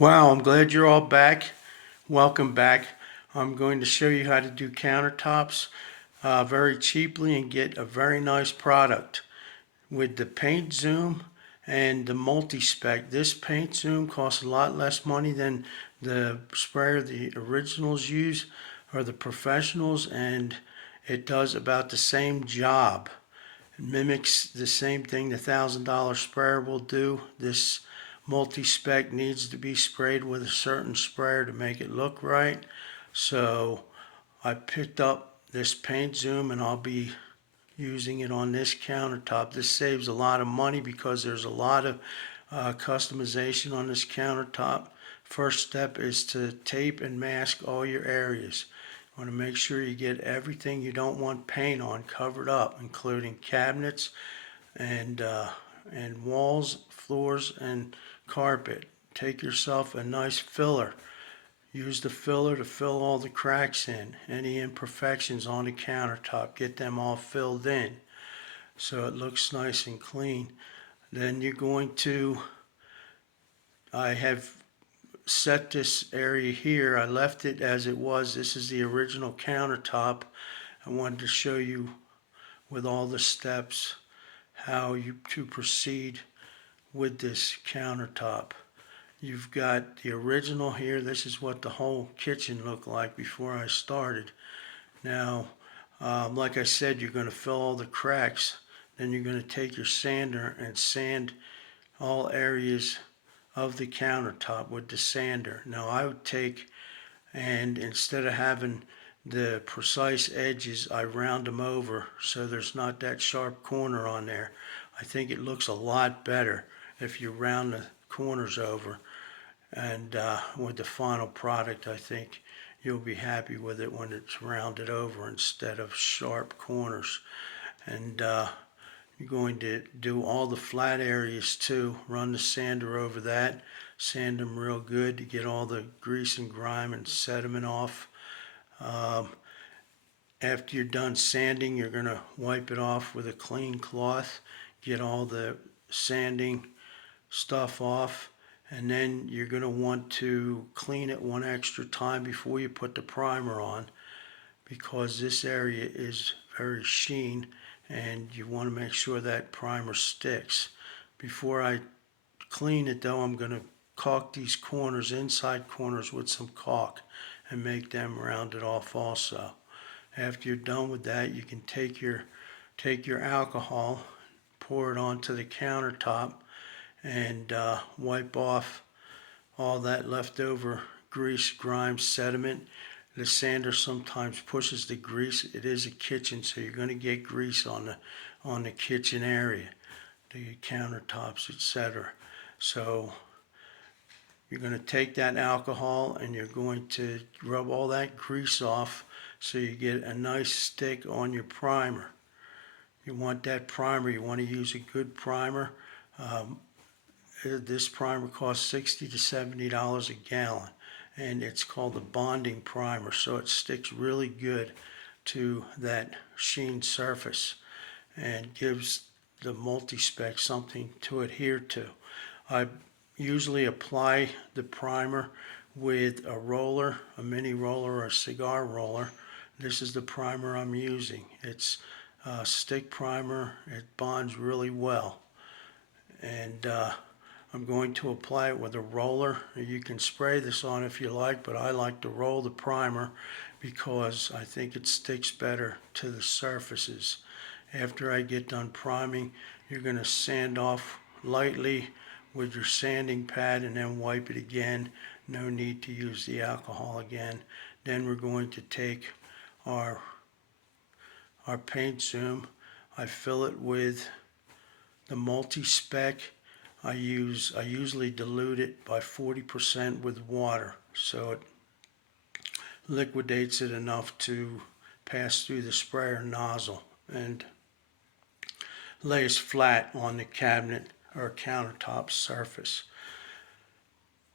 Wow, I'm glad you're all back. Welcome back. I'm going to show you how to do countertops very cheaply and get a very nice product with the paint zoom and the multi-spec. This paint zoom costs a lot less money than the sprayer the originals use or the professionals, and it does about the same job. It mimics the same thing the $1,000 sprayer will do. This multi-spec needs to be sprayed with a certain sprayer to make it look right. So I picked up this paint zoom and I'll be using it on this countertop. This saves a lot of money because there's a lot of customization on this countertop. First step is to tape and mask all your areas. You want to make sure you get everything you don't want paint on covered up, including cabinets and walls, floors, and carpet. Take yourself a nice filler. Use the filler to fill all the cracks in, any imperfections on the countertop. Get them all filled in so it looks nice and clean. Then you're going to, I have set this area here. I left it as it was. This is the original countertop. I wanted to show you with all the steps how you to proceed with this countertop. You've got the original here. This is what the whole kitchen looked like before I started. Now, like I said, you're going to fill all the cracks. Then you're going to take your sander and sand all areas of the countertop with the sander. Now, I would take and instead of having the precise edges, I round them over so there's not that sharp corner on there. I think it looks a lot better if you round the corners over. And with the final product, I think you'll be happy with it when it's rounded over instead of sharp corners. And you're going to do all the flat areas too. Run the sander over that. Sand them real good to get all the grease and grime and sediment off. After you're done sanding, you're going to wipe it off with a clean cloth. Get all the sanding stuff off. And then you're going to want to clean it one extra time before you put the primer on, because this area is very sheen and you want to make sure that primer sticks. Before I clean it though, I'm going to caulk these corners, inside corners, with some caulk and make them rounded off also. After you're done with that, you can take your alcohol, pour it onto the countertop, and wipe off all that leftover grease, grime, sediment. The sander sometimes pushes the grease. It is a kitchen, so you're going to get grease on the kitchen area, the countertops, etc. So you're going to take that alcohol and you're going to rub all that grease off so you get a nice stick on your primer. You want that primer, you want to use a good primer. This primer costs $60 to $70 a gallon, and it's called the bonding primer, so it sticks really good to that sheen surface and gives the multi-spec something to adhere to. I usually apply the primer with a roller, a mini roller or a cigar roller. This is the primer I'm using. It's a stick primer. It bonds really well. And I'm going to apply it with a roller. You can spray this on if you like, but I like to roll the primer because I think it sticks better to the surfaces. After I get done priming, you're going to sand off lightly with your sanding pad and then wipe it again. No need to use the alcohol again. Then we're going to take our paint zoom. I fill it with the multi-spec. I usually dilute it by 40% with water, so it liquidates it enough to pass through the sprayer nozzle and lays flat on the cabinet or countertop surface.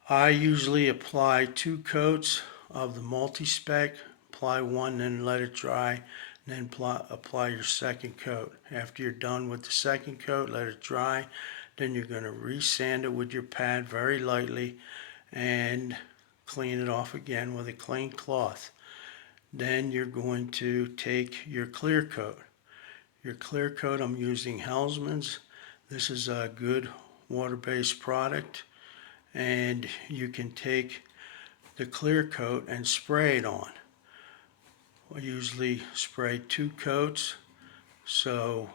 I usually apply 2 coats of the multi-spec. Apply one, then let it dry, then apply your second coat. After you're done with the second coat, let it dry. Then you're going to resand it with your pad very lightly and clean it off again with a clean cloth. Then you're going to take your clear coat. Your clear coat, I'm using Hellman's. This is a good water-based product, and you can take the clear coat and spray it on. I usually spray 2 coats, so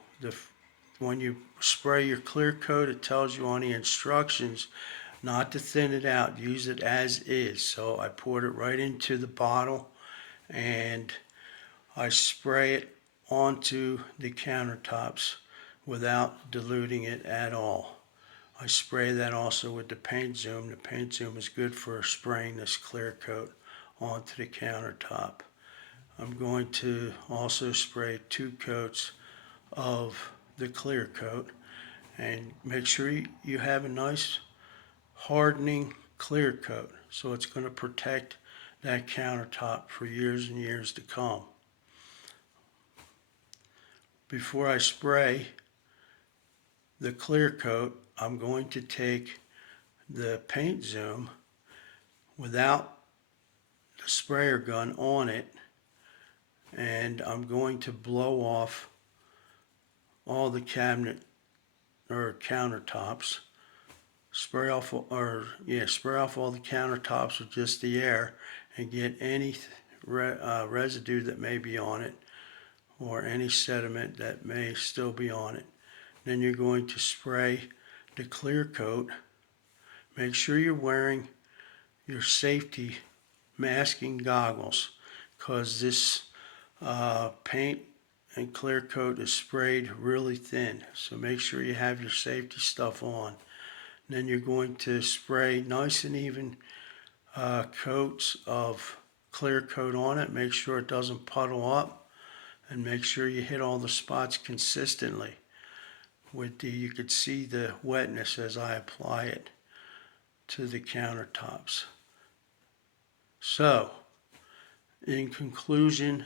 when you spray your clear coat, it tells you on the instructions not to thin it out, use it as is. So I poured it right into the bottle and I spray it onto the countertops without diluting it at all. I spray that also with the paint zoom. The paint zoom is good for spraying this clear coat onto the countertop. I'm going to also spray 2 coats of the clear coat, and make sure you have a nice hardening clear coat, so it's going to protect that countertop for years and years to come. Before I spray the clear coat, I'm going to take the paint zoom without the sprayer gun on it, and I'm going to blow off all the cabinet or countertops. Spray off all the countertops with just the air and get any residue that may be on it or any sediment that may still be on it. Then you're going to spray the clear coat. Make sure you're wearing your safety masking goggles, because this paint and clear coat is sprayed really thin. So make sure you have your safety stuff on. Then you're going to spray nice and even coats of clear coat on it. Make sure it doesn't puddle up, and make sure you hit all the spots consistently. You could see the wetness as I apply it to the countertops. So, in conclusion,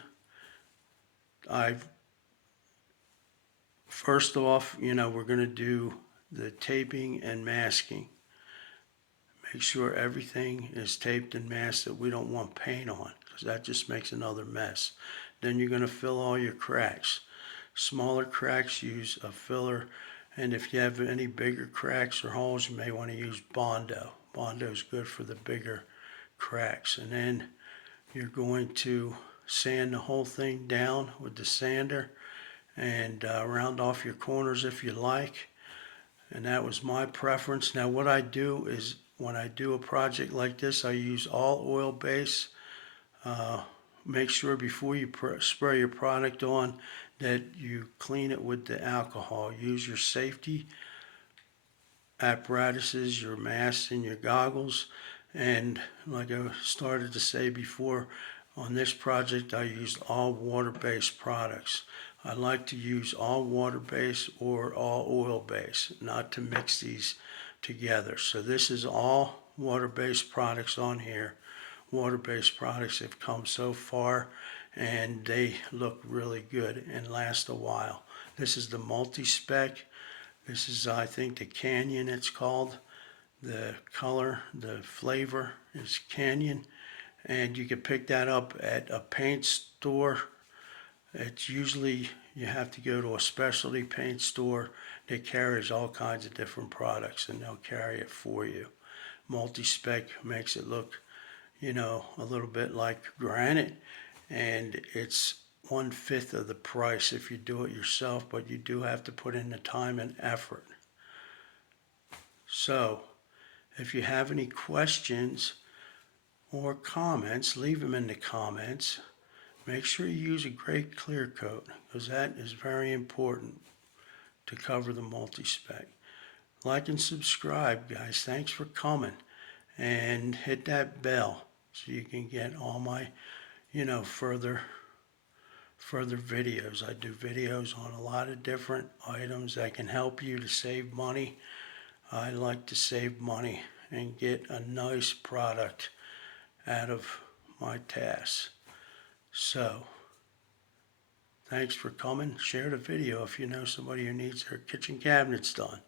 first off, we're going to do the taping and masking. Make sure everything is taped and masked that we don't want paint on, because that just makes another mess. Then you're going to fill all your cracks. Smaller cracks, use a filler, and if you have any bigger cracks or holes, you may want to use Bondo. Bondo is good for the bigger cracks. And then you're going to sand the whole thing down with the sander and round off your corners if you like. And that was my preference. Now what I do is, when I do a project like this, I use all oil base. Make sure before you spray your product on that you clean it with the alcohol. Use your safety apparatuses, your masks and your goggles. And like I started to say before, on this project I used all water-based products. I like to use all water-based or all oil-based, not to mix these together. So this is all water-based products on here. Water-based products have come so far, and they look really good and last a while. This is the multispec. This is, I think, the Canyon it's called. The color, the flavor is Canyon, and you can pick that up at a paint store. It's usually, you have to go to a specialty paint store that carries all kinds of different products, and they'll carry it for you. Multispec makes it look, a little bit like granite, and it's 1/5 of the price if you do it yourself, but you do have to put in the time and effort. So, if you have any questions or comments, leave them in the comments. Make sure you use a great clear coat, because that is very important to cover the multi-spec. Like and subscribe, guys. Thanks for coming. And hit that bell so you can get all my, further videos. I do videos on a lot of different items that can help you to save money. I like to save money and get a nice product out of my tasks. So, thanks for coming. Share the video if you know somebody who needs their kitchen cabinets done.